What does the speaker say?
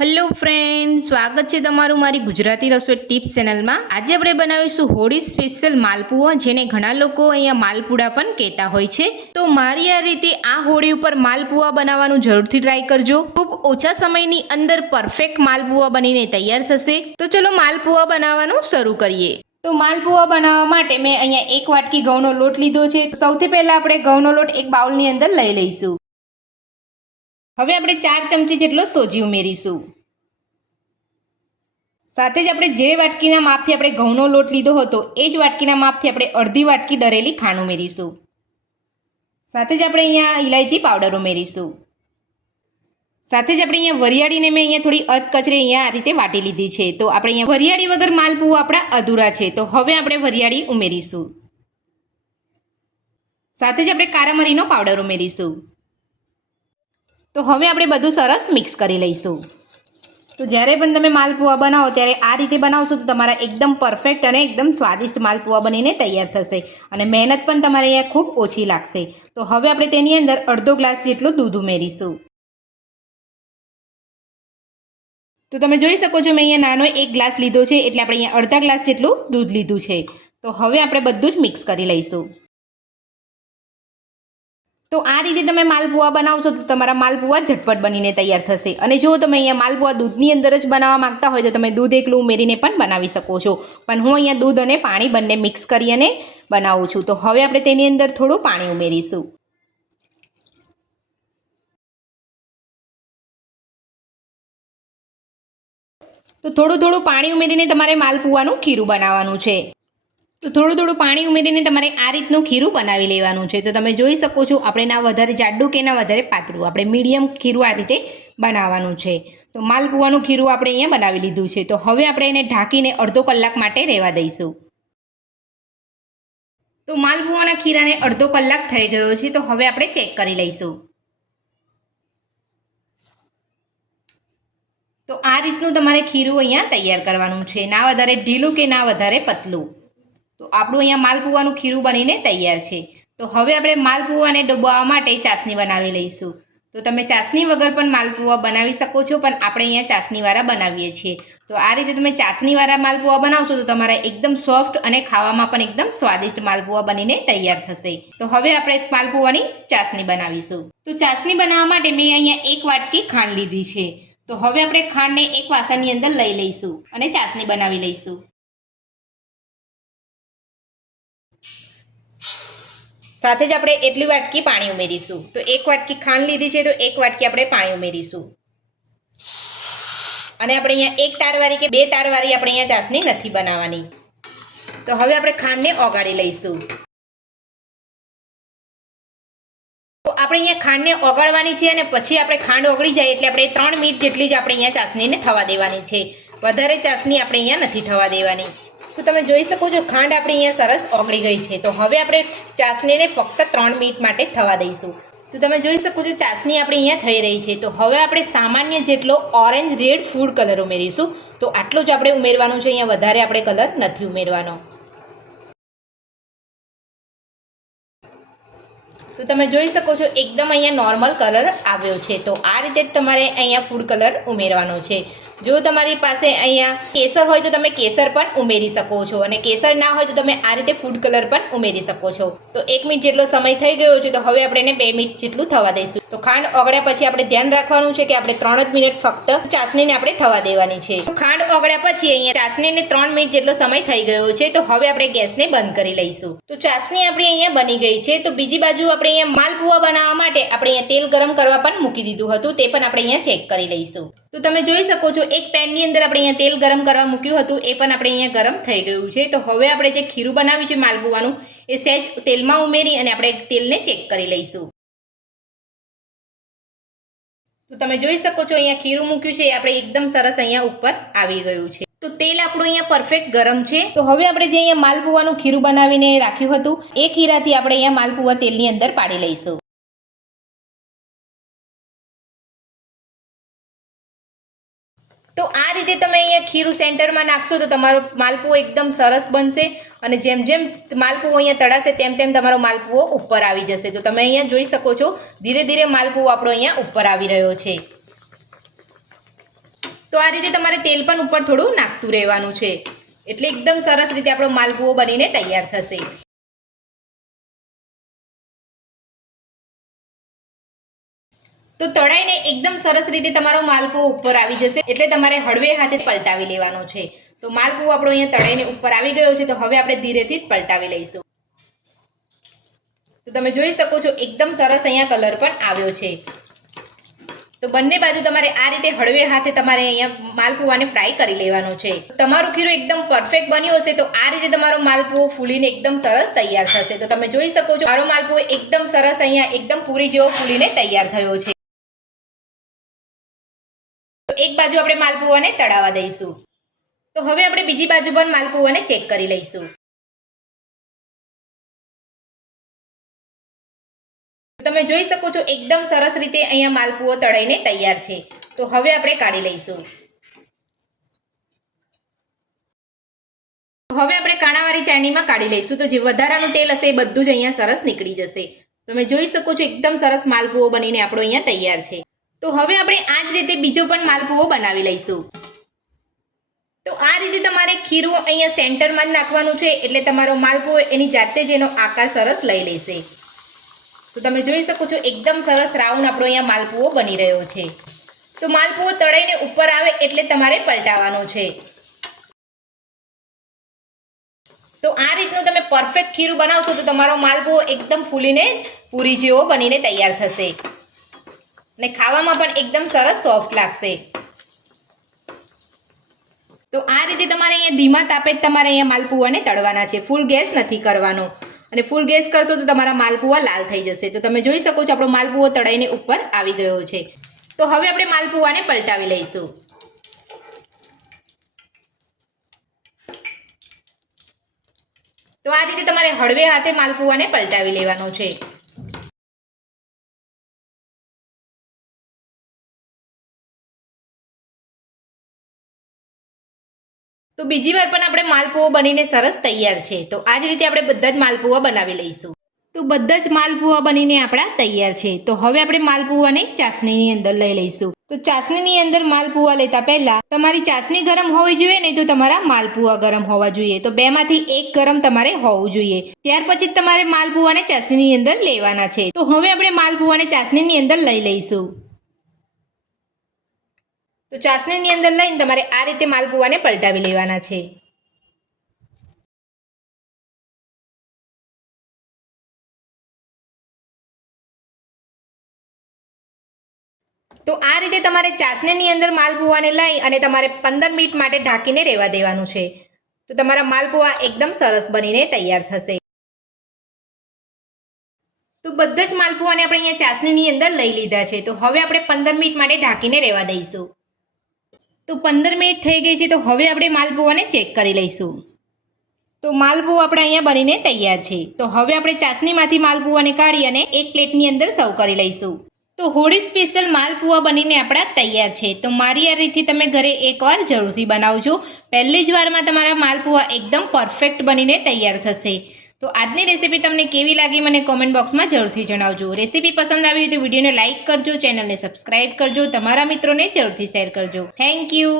Hello friend, સ્વાગત છે તમારું મારી ગુજરાતી રસોઈ ટિપ્સ ચેનલમાં। આજે આપણે બનાવીશું હોળી સ્પેશિયલ માલપુઆ, જેને ઘણા લોકો અહીંયા માલપુડા પણ કહેતા હોય છે। તો મારી આ રીતે આ હોળી ઉપર માલપુઆ બનાવવાનું જરૂરથી ટ્રાય કરજો। ખૂબ ઓછા સમયની અંદર પરફેક્ટ માલપુઆ બનીને તૈયાર થશે। તો ચલો માલપુઆ બનાવવાનું શરૂ કરીએ। તો માલપુઆ બનાવવા માટે મેં અહીંયા 1 વાટકી ઘઉંનો લોટ લીધો છે। સૌથી પહેલા આપણે ઘઉંનો લોટ એક બાઉલની અંદર લઈ લઈશું। હવે આપણે 4 ચમચી જેટલો સોજી ઉમેરીશું। સાથે જ આપણે જે વાટકીના માપથી આપણે ઘઉંનો લોટ લીધો હતો એ જ વાટકીના માપથી આપણે અડધી વાટકી દરેલી ખાંડ ઉમેરીશું। સાથે જ આપણે અહીંયા ઇલાયચી પાવડર ઉમેરીશું। સાથે જ આપણે અહીંયા વરિયાળીને મેં અહીંયા થોડી અધકચરી અહીંયા આ રીતે વાટી લીધી છે। તો આપણે અહીંયા વરિયાળી વગર માલપુઆ આપણા અધૂરા છે, તો હવે આપણે વરિયાળી ઉમેરીશું। સાથે જ આપણે કારા મરીનો પાવડર ઉમેરીશું। તો હવે આપણે બધું સરસ મિક્સ કરી લઈશું। તો જ્યારે પણ તમે માલપુઆ બનાવો ત્યારે આ રીતે બનાવશો તો તમારા એકદમ પરફેક્ટ અને એકદમ સ્વાદિષ્ટ માલપુઆ બનીને તૈયાર થશે અને મહેનત પણ તમારે અહીંયા ખૂબ ઓછી લાગશે। તો હવે આપણે તેની અંદર અડધો ગ્લાસ જેટલું દૂધ ઉમેરીશું। તો તમે જોઈ શકો છો મેં અહીંયા નાનો 1 ગ્લાસ લીધો છે, એટલે આપણે અહીંયા અડધા ગ્લાસ જેટલું દૂધ લીધું છે। તો હવે આપણે બધું જ મિક્સ કરી લઈશું। તો આ રીતે તમે માલપુઆ બનાવશો તો તમારા માલપુઆ ઝટપટ બનીને તૈયાર થશે। અને જો તમે અહીંયા માલપુઆ દૂધની અંદર જ બનાવવા માંગતા હોય તો તમે દૂધ એકલું ઉમેરીને પણ બનાવી શકો છો, પણ હું અહીંયા દૂધ અને પાણી બંને મિક્સ કરી અને બનાવું છું। તો હવે આપણે તેની અંદર થોડું પાણી ઉમેરીશું। તો થોડું પાણી ઉમેરીને તમારે માલપુઆનું ખીરું બનાવવાનું છે। તો થોડું પાણી ઉમેરીને તમારે આ રીતનું ખીરું બનાવી લેવાનું છે। તો તમે જોઈ શકો છો આપણે ના વધારે જાડું કે ના વધારે પાતળું, આપણે મીડિયમ ખીરું આ રીતે બનાવવાનું છે। તો માલપુઆનું ખીરું આપણે અહીંયા બનાવી લીધું છે। તો હવે આપણે એને ઢાંકીને અડધો કલાક માટે રહેવા દઈશું। તો માલપુઆના ખીરાને અડધો કલાક થઈ ગયો છે। તો હવે આપણે ચેક કરી લઈશું। તો આ રીતનું તમારે ખીરું અહીંયા તૈયાર કરવાનું છે, ના વધારે ઢીલું કે ના વધારે પતલું। તો આપણું અહીંયા માલપુઆનું ખીરું બનીને તૈયાર છે। તો હવે આપણે માલપુઆને ડુબાવવા માટે ચાસણી બનાવી લઈશું। તો તમે ચાસણી વગર પણ માલપુઆ બનાવી શકો છો, પણ આપણે અહીંયા ચાસણીવાળા બનાવીએ છીએ। તો આ રીતે તમે ચાસણીવાળા માલપુઆ બનાવશો તો તમારા એકદમ સોફ્ટ અને ખાવામાં પણ એકદમ સ્વાદિષ્ટ માલપુઆ બનીને તૈયાર થશે। તો હવે આપણે માલપુઆની ચાસણી બનાવીશું। તો ચાસણી બનાવવા માટે મેં અહીંયા 1 વાટકી ખાંડ લીધી છે। તો હવે આપણે ખાંડને એક વાસણની અંદર લઈ લઈશું અને ચાસણી બનાવી લઈશું। સાથે જ આપણે એટલી વાટકી પાણી ઉમેરીશું। તો 1 વાટકી ખાંડ લીધી છે, તો 1 વાટકી આપણે પાણી ઉમેરીશું। અને આપણે અહીંયા 1 તારવાળી કે 2 તારવાળી આપણે અહીંયા ચાસણી નથી બનાવવાની। તો હવે આપણે ખાંડને ઓગાળી લઈશું। તો આપણે અહીંયા ખાંડને ઓગાળવાની છે અને પછી આપણે ખાંડ ઓગળી જાય એટલે આપણે 3 મિનિટ જેટલી જ આપણે અહીંયા ચાસણીને થવા દેવાની છે, વધારે ચાસણી આપણે અહીંયા નથી થવા દેવાની। તો તમે જોઈ શકો છો ખાંડ આપણી અહીંયા સરસ ઓગળી ગઈ છે। તો હવે આપણે ચાસણીને ફક્ત 3 મિનિટ માટે થવા દઈશું। તો તમે જોઈ શકો છો ચાસણી આપણી અહીંયા થઈ રહી છે। તો હવે આપણે સામાન્ય જેટલો ઓરેન્જ રેડ ફૂડ કલર ઉમેરીશું। તો આટલો જ આપણે ઉમેરવાનું છે, અહીંયા વધારે આપણે કલર નથી ઉમેરવાનો। તો તમે જોઈ શકો છો એકદમ અહીંયા નોર્મલ કલર આવ્યો છે। તો આ રીતે જ તમારે અહીંયા ફૂડ કલર ઉમેરવાનો છે। જો તમારી પાસે અહીંયા કેસર હોય તો તમે કેસર પણ ઉમેરી શકો છો, અને કેસર ના હોય તો તમે આ રીતે ફૂડ કલર પણ ઉમેરી શકો છો। તો 1 મિનિટ જેટલો સમય થઈ ગયો છે, તો હવે આપણે એને 2 મિનિટ જેટલું થવા દઈશું। તો ખાંડ ઓગળ્યા પછી આપણે ધ્યાન રાખવાનું છે કે આપણે 3 જ મિનિટ ફક્ત ચાસણીને આપણે થવા દેવાની છે। તો ખાંડ ઓગળ્યા પછી અહીંયા ચાસણીને 3 મિનિટ જેટલો સમય થઈ ગયો છે। તો હવે આપણે ગેસને બંધ કરી લઈશું। તો ચાસણી આપણી અહીંયા બની ગઈ છે। તો બીજી બાજુ આપણે અહીંયા માલપુઆ બનાવવા માટે આપણે અહીંયા તેલ ગરમ કરવા પણ મૂકી દીધું હતું, તે પણ આપણે અહીંયા ચેક કરી લઈશું। તો તમે જોઈ શકો છો એક પેનની અંદર આપણે અહીંયા તેલ ગરમ કરવા મૂક્યું હતું, એ પણ આપણે અહીંયા ગરમ થઈ ગયું છે। તો હવે આપણે જે ખીરું બનાવ્યું છે માલપુઆનું એ સહેજ તેલમાં ઉમેરી અને આપણે તેલને ચેક કરી લઈશું। તો તમે જોઈ શકો છો અહીંયા ખીરું મૂક્યું છે એ આપણે એકદમ સરસ અહીંયા ઉપર આવી ગયું છે। તો તેલ આપણું અહીંયા પરફેક્ટ ગરમ છે। તો હવે આપણે જે અહીંયા માલપુઆનું ખીરું બનાવીને રાખ્યું હતું એ ખીરાથી આપણે અહીંયા માલપુઆ તેલની અંદર પાડી લઈશું। તો આ રીતે તમે અહીંયા ખીરું સેન્ટરમાં નાખશો તો તમારો માલપુઓ એકદમ સરસ બનશે, અને જેમ જેમ માલપુઓ અહીંયા તળાશે તેમ તેમ તમારો માલપુઓ ઉપર આવી જશે। તો તમે અહીંયા જોઈ શકો છો ધીરે ધીરે માલપુઓ આપણો અહીંયા ઉપર આવી રહ્યો છે। તો આ રીતે તમારે તેલ પણ ઉપર થોડું નાખતું રહેવાનું છે, એટલે એકદમ સરસ રીતે આપણો માલપુઓ બનીને તૈયાર થશે. તો તળાઈને એકદમ સરસ રીતે તમારો માલપુઓ ઉપર આવી જશે, એટલે તમારે હળવે હાથે પલટાવી લેવાનો છે. તો માલપુઓ આપણો અહીંયા તળાઈને ઉપર આવી ગયો છે, તો હવે આપણે ધીરેથી જ પલટાવી લઈશું. તો તમે જોઈ શકો છો એકદમ સરસ અહીંયા કલર પણ આવ્યો છે. તો બંને બાજુ તમારે આ રીતે હળવે હાથે તમારે અહીંયા માલપુઆને ફ્રાય કરી લેવાનો છે. તમારું ખીરું એકદમ પરફેક્ટ બન્યું હશે તો આ રીતે તમારો માલપુઓ ફૂલીને એકદમ સરસ તૈયાર થશે. તો તમે જોઈ શકો છો મારો માલપુઓ એકદમ સરસ અહીંયા એકદમ પૂરી જેવો ફૂલીને તૈયાર થયો છે. તો એક બાજુ આપણે માલપુઆને તળાવવા દઈશું. તો હવે આપણે બીજી બાજુ પણ માલપુઆને ચેક કરી લઈશું. તમે જોઈ શકો છો એકદમ સરસ રીતે અહીંયા માલપુઓ તળાઈને તૈયાર છે. તો હવે આપણે કાઢી લઈશું. હવે આપણે કાણાવાળી ચાળણીમાં કાઢી લઈશું. તો જે વધારાનું તેલ હશે એ બધું જ અહીંયા સરસ નીકળી જશે. તમે જોઈ શકો છો એકદમ સરસ માલપુઓ બનીને આપણો અહીંયા તૈયાર છે. તો હવે આપણે આ જ રીતે બીજો પણ માલપુઓ બનાવી લઈશું. તો આ રીતે તમારે ખીરું અહીંયા સેન્ટરમાં જ નાખવાનું છે, એટલે તમારો માલપુઓ એની જાતે જ એનો આકાર સરસ લઈ લેશે. તો તમે જોઈ શકો છો એકદમ સરસ રાઉન્ડ આપણો અહીંયા માલપુઓ બની રહ્યો છે. તો માલપુઓ તળાઈને ઉપર આવે એટલે તમારે પલટાવવાનો છે. તો આ રીતનું તમે પરફેક્ટ ખીરું બનાવશો તો તમારો માલપુઓ એકદમ ફૂલીને પૂરી જેવો બનીને તૈયાર થશે અને ખાવામાં પણ એકદમ સરસ સોફ્ટ લાગશે. તો આ રીતે તમારે અહીંયા ધીમા તાપે જ તમારે અહીંયા માલપુઆને તળવાના છે. ફૂલ ગેસ નથી કરવાનો, અને ફૂલ ગેસ કરશો તો તમારા માલપુઆ લાલ થઈ જશે. તો તમે જોઈ શકો છો આપણો માલપુઓ તળાઈને ઉપર આવી ગયો છે. તો હવે આપણે માલપુઆને પલટાવી લઈશું. તો આ રીતે તમારે હળવે હાથે માલપુઆને પલટાવી લેવાનો છે. તો બીજી વાર પણ આપણે માલપુઓ બનીને સરસ તૈયાર છે. તો આ જ રીતે આપણે બધા જ માલપુઆ બનાવી લઈશું. તો બધા જ માલપુઆ બનીને આપણા તૈયાર છે. તો હવે આપણે માલપુઆને ચાસણીની અંદર લઈ લઈશું. તો ચાસણીની અંદર માલપુઆ લેતા પહેલા તમારી ચાસણી ગરમ હોવી જોઈએ, નહીં તો તમારા માલપુઆ ગરમ હોવા જોઈએ. તો બેમાંથી એક ગરમ તમારે હોવું જોઈએ. ત્યાર પછી જ તમારે માલપુઆને ચાસણીની અંદર લેવાના છે. તો હવે આપણે માલપુઆને ચાસણીની અંદર લઈ લઈશું. તો ચાસણીની અંદર લઈને તમારે આ રીતે માલપુઆને પલટાવી લેવાના છે. તો આ રીતે તમારે ચાસણીની અંદર માલપુઆને લઈ અને તમારે 15 મિનિટ માટે ઢાંકીને રહેવા દેવાનું છે. તો તમારા માલપુઆ એકદમ સરસ બનીને તૈયાર થશે. તો બધા જ માલપુઆને આપણે અહીંયા ચાસણીની અંદર લઈ લીધા છે. તો હવે આપણે 15 મિનિટ માટે ઢાંકીને રહેવા દઈશું. તો 15 મિનિટ થઈ ગઈ છે. તો હવે આપણે માલપુઆને ચેક કરી લઈશું. તો માલપુઆ આપણે અહીંયા બનીને તૈયાર છે. તો હવે આપણે ચાસણીમાંથી માલપુઆને કાઢી અને એક પ્લેટની અંદર સર્વ કરી લઈશું. તો હોળી સ્પેશિયલ માલપુઆ બનીને આપણા તૈયાર છે. તો મારી આ રીતથી તમે ઘરે એકવાર જરૂરથી બનાવજો. પહેલી જ વારમાં તમારા માલપુઆ એકદમ પરફેક્ટ બનીને તૈયાર થશે. તો આજની રેસીપી તમને કેવી લાગી મને કોમેન્ટ બોક્સમાં જરૂરથી જણાવજો. રેસીપી પસંદ આવી હોય તો વિડીયોને લાઇક કરજો, ચેનલને સબસ્ક્રાઇબ કરજો, તમારા મિત્રોને જરૂરથી શેર કરજો. Thank you.